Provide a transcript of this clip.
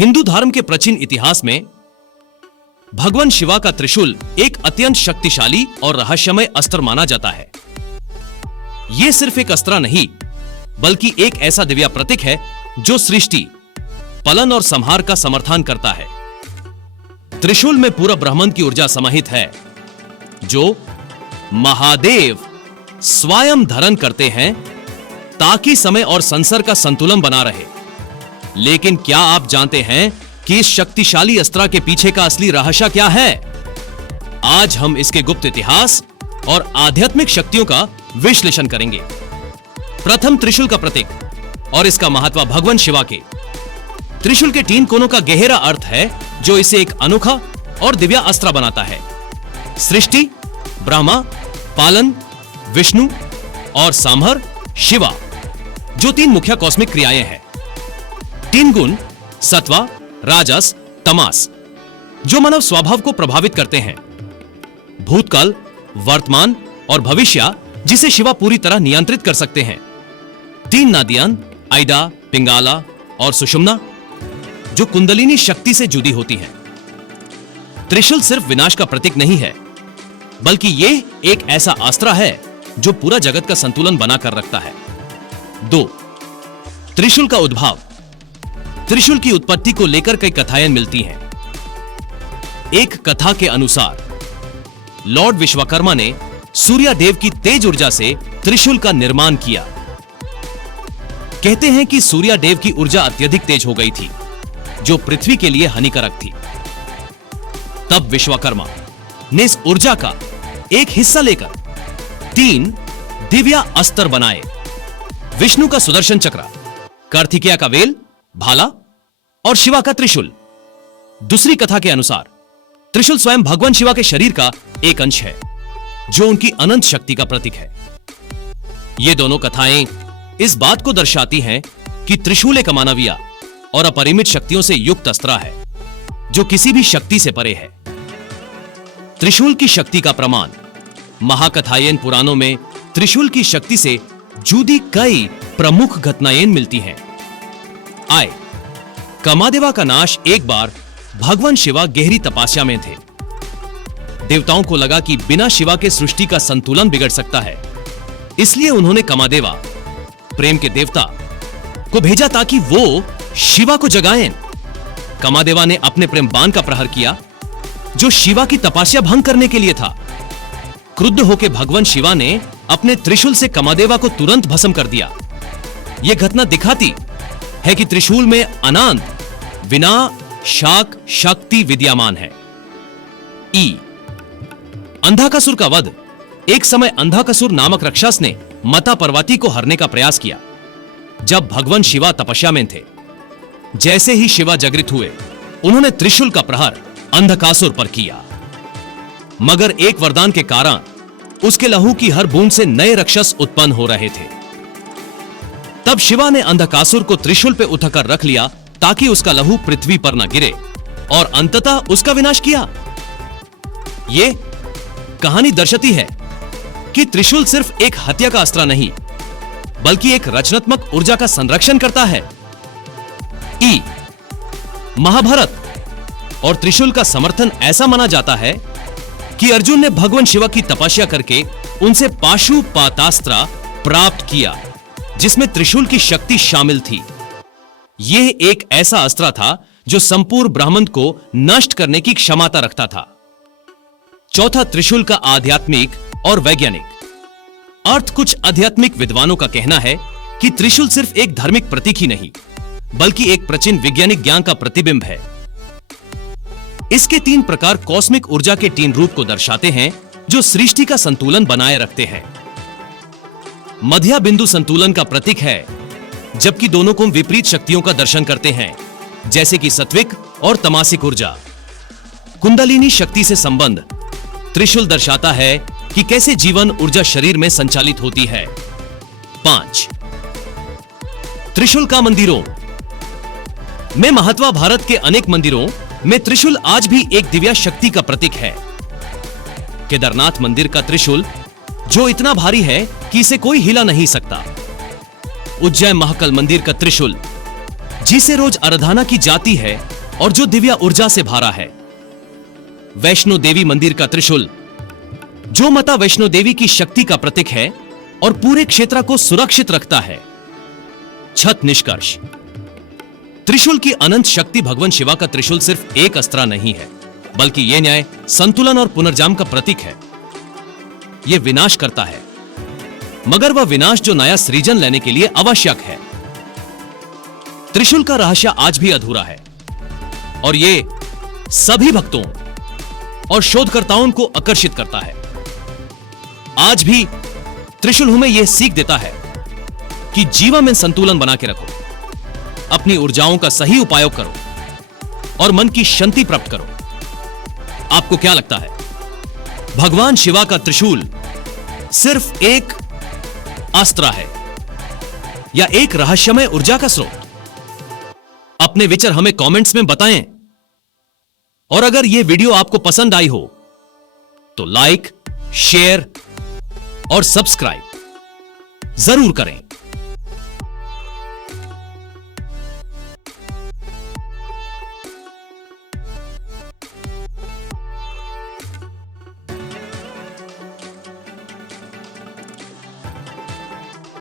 हिंदू धर्म के प्राचीन इतिहास में भगवान शिवा का त्रिशूल एक अत्यंत शक्तिशाली और रहस्यमय अस्त्र माना जाता है। यह सिर्फ एक अस्त्र नहीं, बल्कि एक ऐसा दिव्य प्रतीक है जो सृष्टि, पालन और संहार का समर्थन करता है। त्रिशूल में पूरा ब्रह्मांड की ऊर्जा समाहित है, जो महादेव स्वयं धारण करते हैं ताकि समय और संसार का संतुलन बना रहे। लेकिन क्या आप जानते हैं कि इस शक्तिशाली अस्त्र के पीछे का असली रहस्य क्या है? आज हम इसके गुप्त इतिहास और आध्यात्मिक शक्तियों का विश्लेषण करेंगे। प्रथम, त्रिशूल का प्रतीक और इसका महत्व भगवान शिवा के। त्रिशूल के 3 कोनों का गहरा अर्थ है जो इसे एक अनोखा और दिव्य अस्त्र बनाता है। सृष्टि, ब्रह्मा, पालन, विष्णु और संहार, शिवा, जो 3 मुख्य कॉस्मिक क्रियाएं हैं। 3 गुण, सत्व, राजस, तमस, जो मानव स्वभाव को प्रभावित करते हैं। भूतकाल, वर्तमान और भविष्य, जिसे शिवा पूरी तरह नियंत्रित कर सकते हैं। 3 नदियां, आइडा, पिंगाला और सुषुम्ना, जो कुंडलिनी शक्ति से जुड़ी होती हैं। त्रिशूल सिर्फ विनाश का प्रतीक नहीं है, बल्कि यह एक ऐसा अस्त्र है जो पूरा जगत का संतुलन बनाकर रखता है। 2, त्रिशूल का उद्भव। त्रिशूल की उत्पत्ति को लेकर कई कथाएं मिलती हैं। एक कथा के अनुसार लॉर्ड विश्वकर्मा ने सूर्य देव की तेज ऊर्जा से त्रिशूल का निर्माण किया। कहते हैं कि सूर्य देव की ऊर्जा अत्यधिक तेज हो गई थी, जो पृथ्वी के लिए हानिकारक थी। तब विश्वकर्मा ने इस ऊर्जा का एक हिस्सा लेकर 3 दिव्य अस्त्र बनाए। विष्णु का सुदर्शन चक्र, कार्तिकेय का वेल, भाला और शिवा का त्रिशूल। दूसरी कथा के अनुसार त्रिशूल स्वयं भगवान शिवा के शरीर का एक अंश है, जो उनकी अनंत शक्ति का प्रतीक है। ये दोनों कथाएं इस बात को दर्शाती हैं कि त्रिशूल एक अमानवीय और अपरिमित शक्तियों से युक्त अस्त्र है, जो किसी भी शक्ति से परे है। त्रिशूल की शक्ति का प्रमाण महाकथायन पुराणों में त्रिशूल की शक्ति से जुड़ी कई प्रमुख घटनाएं मिलती हैं। आए, कामदेवा का नाश। एक बार भगवान शिवा गहरी तपस्या में थे। देवताओं को लगा कि बिना शिवा के सृष्टि का संतुलन बिगड़ सकता है, इसलिए उन्होंने कामदेवा, प्रेम के देवता, को भेजा ताकि वो शिवा को जगाएं। कामदेवा ने अपने प्रेम बाण का प्रहार किया, जो शिवा की तपस्या भंग करने के लिए था। क्रुद्ध होकर भगवान शिवा ने अपने त्रिशूल से कामदेवा को तुरंत भस्म कर दिया। यह घटना दिखाती है कि त्रिशूल में अनंत विनाशक शक्ति विद्यमान है। ई, अंधाकासुर का वध। एक समय अंधाकासुर नामक राक्षस ने मता पर्वती को हरने का प्रयास किया। जब भगवान शिवा तपस्या में थे, जैसे ही शिवा जागृत हुए, उन्होंने त्रिशूल का प्रहार अंधकासुर पर किया। मगर एक वरदान के कारण उसके लहू की हर बूंद से नए राक्षस उत्पन्न हो रहे थे। तब शिवा ने अंधकासुर को त्रिशूल पे उठाकर रख लिया ताकि उसका लहू पृथ्वी पर न गिरे और अंततः उसका विनाश किया। यह कहानी दर्शाती है कि त्रिशूल सिर्फ एक हत्या का अस्त्र नहीं, बल्कि एक रचनात्मक ऊर्जा का संरक्षण करता है। ई, महाभारत और त्रिशूल का समर्थन ऐसा माना जाता है कि अर्जुन ने भगवान शिवा की तपस्या करके उनसे पाशुपातास्त्र प्राप्त किया, जिसमें त्रिशूल की शक्ति शामिल थी। यह एक ऐसा अस्त्र था जो संपूर्ण ब्रह्मांड को नष्ट करने की क्षमता रखता था। चौथा, त्रिशूल का आध्यात्मिक और वैज्ञानिक अर्थ। कुछ आध्यात्मिक विद्वानों का कहना है कि त्रिशूल सिर्फ एक धार्मिक प्रतीक ही नहीं, बल्कि एक प्राचीन वैज्ञानिक ज्ञान का प्रतिबिंब है। इसके 3 प्रकार कॉस्मिक ऊर्जा के 3 रूप को दर्शाते हैं, जो सृष्टि का संतुलन बनाए रखते हैं। मध्य बिंदु संतुलन का प्रतीक है, जबकि दोनों को विपरीत शक्तियों का दर्शन करते हैं, जैसे कि सात्विक और तमासिक ऊर्जा। कुंडलिनी शक्ति से संबंध त्रिशूल दर्शाता है कि कैसे जीवन ऊर्जा शरीर में संचालित होती है। 5, त्रिशूल का मंदिरों में महत्व। भारत के अनेक मंदिरों में त्रिशूल आज भी एक दिव्य शक्ति का प्रतीक है। केदारनाथ मंदिर का त्रिशूल, जो इतना भारी है कि इसे कोई हिला नहीं सकता। उज्जैन महाकाल मंदिर का त्रिशूल, जिसे रोज आराधना की जाती है और जो दिव्य ऊर्जा से भरा है। वैष्णो देवी मंदिर का त्रिशूल जो माता वैष्णो देवी की शक्ति का प्रतीक है और पूरे क्षेत्र को सुरक्षित रखता है। छठ निष्कर्ष, त्रिशूल की अनंत शक्ति भगवान शिवा का त्रिशूल सिर्फ एक अस्त्र नहीं है, बल्कि यह न्याय, संतुलन और पुनर्जन्म का प्रतीक है। यह विनाश करता है, मगर वह विनाश जो नया सृजन लेने के लिए आवश्यक है। त्रिशूल का रहस्य आज भी अधूरा है और यह सभी भक्तों और शोधकर्ताओं को आकर्षित करता है। आज भी त्रिशूल हमें यह सीख देता है कि जीवन में संतुलन बना के रखो, अपनी ऊर्जाओं का सही उपयोग करो और मन की शांति प्राप्त करो। आपको क्या लगता है, भगवान शिवा का त्रिशूल सिर्फ एक अस्त्र है या एक रहस्यमय ऊर्जा का स्रोत? अपने विचार हमें कमेंट्स में बताएं। और अगर यह वीडियो आपको पसंद आई हो तो लाइक, शेयर और सब्सक्राइब जरूर करें।